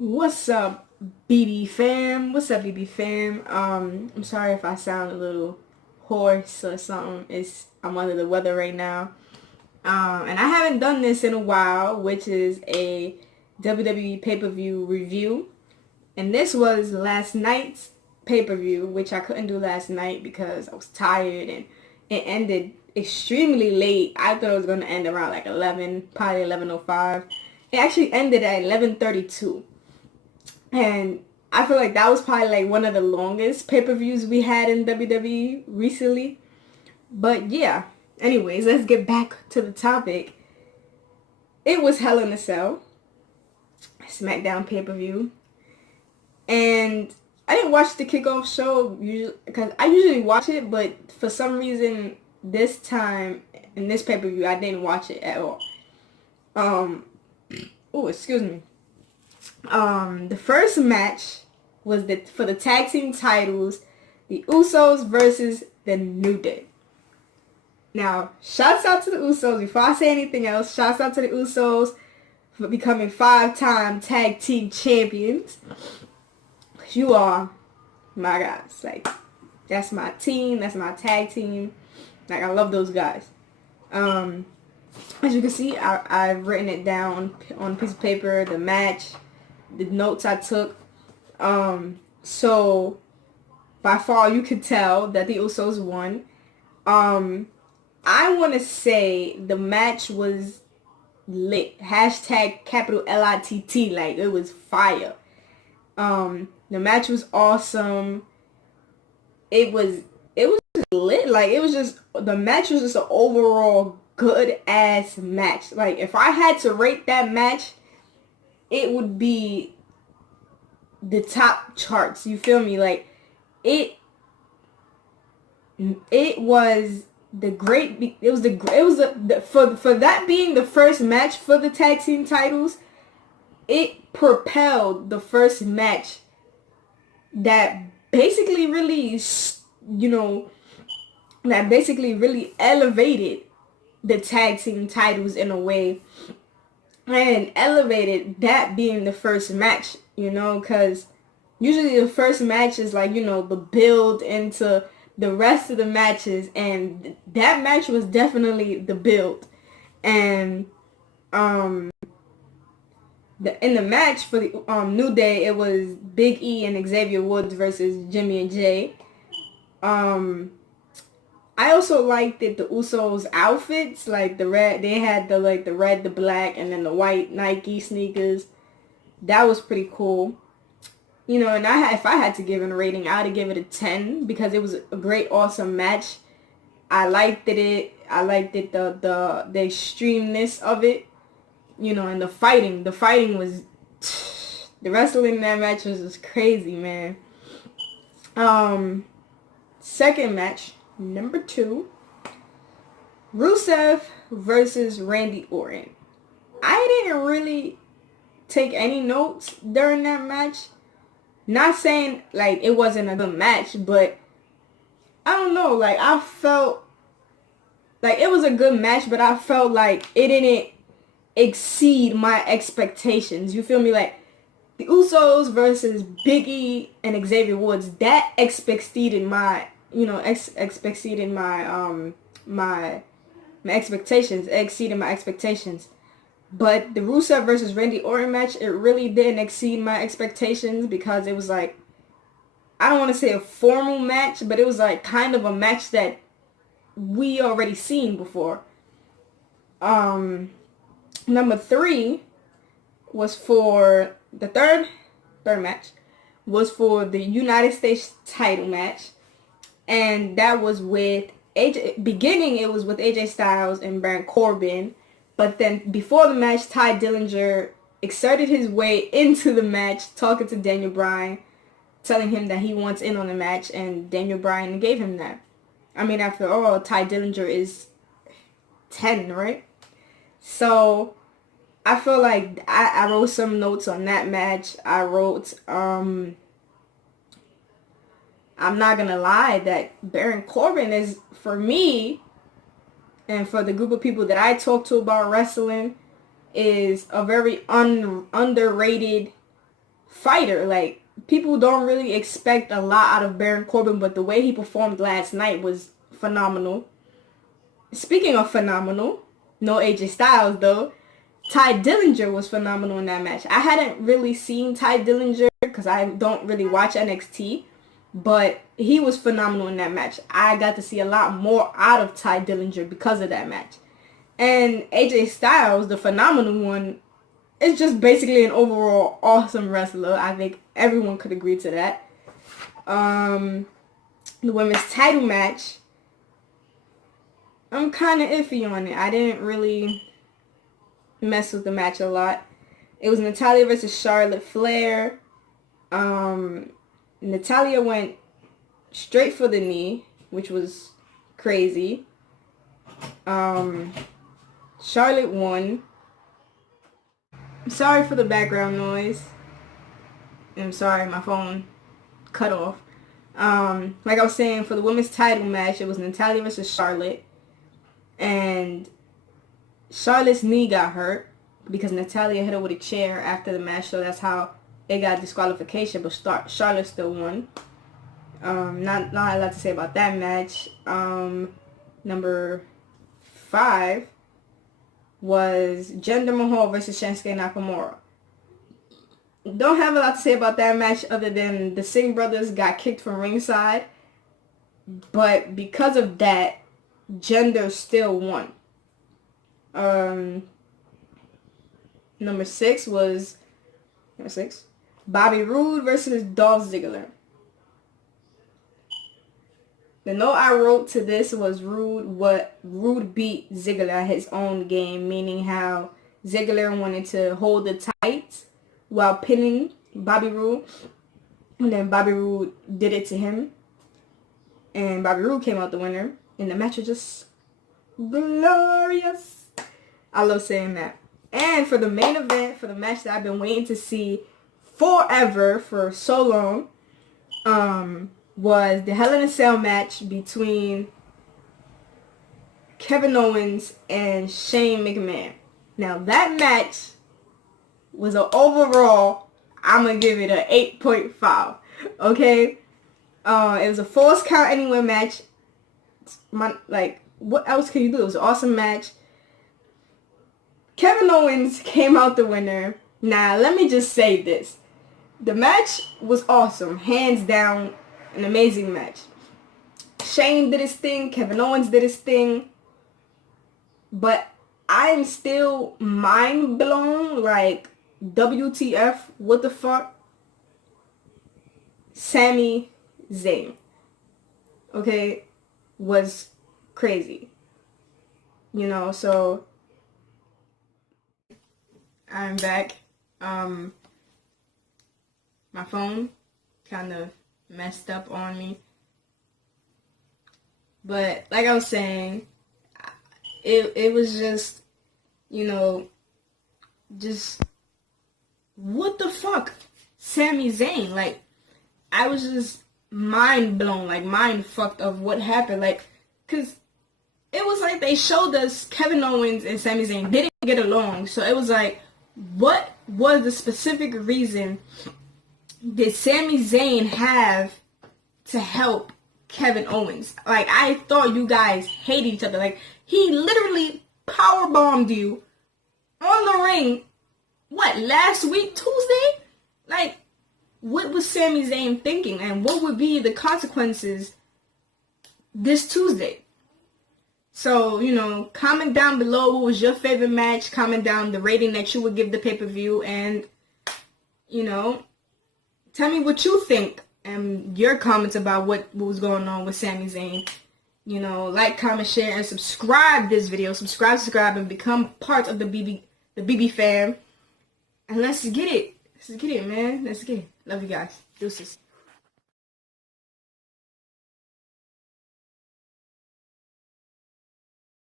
What's up, BB fam? What's up, BB fam? I'm sorry if I sound a little hoarse or something. I'm under the weather right now. And I haven't done this in a while, which is a WWE pay-per-view review. And this was last night's pay-per-view, which I couldn't do last night because I was tired and it ended extremely late. I thought it was going to end around like 11, probably 11:05. It actually ended at 11:32. And I feel like that was probably like one of the longest pay-per-views we had in WWE recently. But yeah, anyways, let's get back to the topic. It was Hell in a Cell, Smackdown pay-per-view. And I didn't watch the kickoff show because I usually watch it, but for some reason this time in this pay-per-view I didn't watch it at all. Oh, excuse me. The first match was for the tag team titles, the Usos versus the New Day. Now, shouts out to the Usos. Before I say anything else, shouts out to the Usos for becoming 5-time tag team champions. You are my guys. Like, that's my team. That's my tag team. Like, I love those guys. As you can see, I've written it down on a piece of paper, the match, the notes I took. So by far you could tell that the Usos won. I want to say the match was lit. Hashtag capital LITT. Like, it was fire. The match was awesome. It was just lit. Like, the match was just an overall good ass match. Like, if I had to rate that match, it would be the top charts. You feel me? Like, it was for that being the first match for the tag team titles. It propelled the first match that basically really, elevated the tag team titles in a way, and elevated that being the first match, because usually the first match is like, the build into the rest of the matches, and that match was definitely the build. And in the match for the New Day, it was Big E and Xavier Woods versus Jimmy and Jay. I also liked that the Usos outfits, like the red, they had the red, the black, and then the white Nike sneakers. That was pretty cool. And if I had to give it a rating, I would give it a 10 because it was a great, awesome match. I liked it. I liked it, the extremeness of it, and the fighting. The fighting was, the wrestling in that match was just crazy, man. Second match, number 2, Rusev versus Randy Orton. I didn't really take any notes during that match. Not saying like it wasn't a good match, but I don't know, like I felt like it was a good match, but I felt like it didn't exceed my expectations. You feel me? Like the Usos versus Big E and Xavier Woods, that exceeded my my expectations, exceeded my expectations. But the Rusev versus Randy Orton match, it really didn't exceed my expectations because it was like, I don't want to say a formal match, but it was like kind of a match that we already seen before. Number 3 was for the third match was for the United States title match, and that was with AJ. Beginning, it was with AJ Styles and Baron Corbin. But then before the match, Ty Dillinger exerted his way into the match, talking to Daniel Bryan, telling him that he wants in on the match, and Daniel Bryan gave him that. I mean, after all, Ty Dillinger is 10, right? So I feel like I wrote some notes on that match. I wrote, I'm not going to lie, that Baron Corbin is, for me, and for the group of people that I talk to about wrestling, is a very underrated fighter. Like, people don't really expect a lot out of Baron Corbin, but the way he performed last night was phenomenal. Speaking of phenomenal, no AJ Styles though, Ty Dillinger was phenomenal in that match. I hadn't really seen Ty Dillinger because I don't really watch NXT, but he was phenomenal in that match. I got to see a lot more out of Ty Dillinger because of that match. And AJ Styles, the phenomenal one, is just basically an overall awesome wrestler. I think everyone could agree to that. The women's title match, I'm kind of iffy on it. I didn't really mess with the match a lot. It was Natalya versus Charlotte Flair. Natalya went straight for the knee, which was crazy. Charlotte won. I'm sorry for the background noise. I'm sorry, my phone cut off. Like I was saying, for the women's title match, it was Natalya versus Charlotte. And Charlotte's knee got hurt because Natalya hit her with a chair after the match, so that's how it got disqualification, but Charlotte still won. Not a lot to say about that match. Number 5 was Jinder Mahal versus Shinsuke Nakamura. Don't have a lot to say about that match other than the Singh brothers got kicked from ringside, but because of that, Jinder still won. Number 6 was Bobby Roode versus Dolph Ziggler. The note I wrote to this was Roode beat Ziggler at his own game, meaning how Ziggler wanted to hold the tights while pinning Bobby Roode, and then Bobby Roode did it to him, and Bobby Roode came out the winner, and the match was just glorious. I love saying that. And for the main event, for the match that I've been waiting to see forever, for so long, was the Hell in a Cell match between Kevin Owens and Shane McMahon. Now that match was an overall, I'm going to give it an 8.5. Okay? It was a Falls Count Anywhere match. What else can you do? It was an awesome match. Kevin Owens came out the winner. Now, let me just say this. The match was awesome. Hands down, an amazing match. Shane did his thing. Kevin Owens did his thing. But I'm still mind blown. Like, WTF? What the fuck? Sami Zayn. Okay? Was crazy. You know, so I'm back. My phone kind of messed up on me. But like I was saying, it was just, you know, just what the fuck? Sami Zayn. Like, I was just mind blown, like mind fucked of what happened. Like, cause it was like they showed us Kevin Owens and Sami Zayn didn't get along. So it was like, what was the specific reason did Sami Zayn have to help Kevin Owens? Like, I thought you guys hate each other. Like, he literally powerbombed you on the ring, what, last week, Tuesday? Like, what was Sami Zayn thinking? And what would be the consequences this Tuesday? So, you know, comment down below what was your favorite match. Comment down the rating that you would give the pay-per-view. And, you know, tell me what you think and your comments about what was going on with Sami Zayn. You know, like, comment, share, and subscribe this video. Subscribe, and become part of the BB fam. And let's get it. Let's get it, man. Let's get it. Love you guys. Deuces.